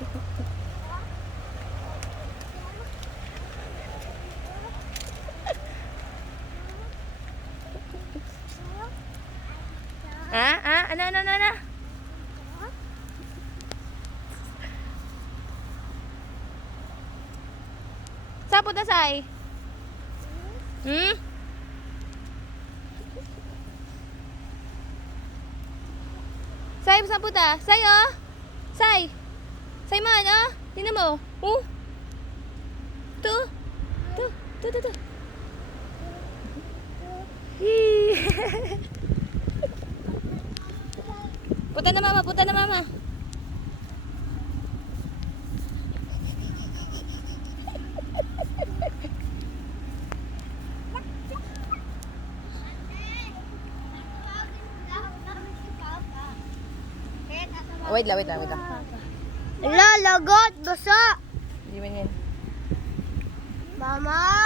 Ano? Saan punta, Sai? Sai, saan punta? Sai, oh! Sai! Sai man, oh! Tingnan mo. Oh! Ito. Ito. Punta na, mama. Wait lang. Ala, lagot, basa. Hindi man yan. Mama.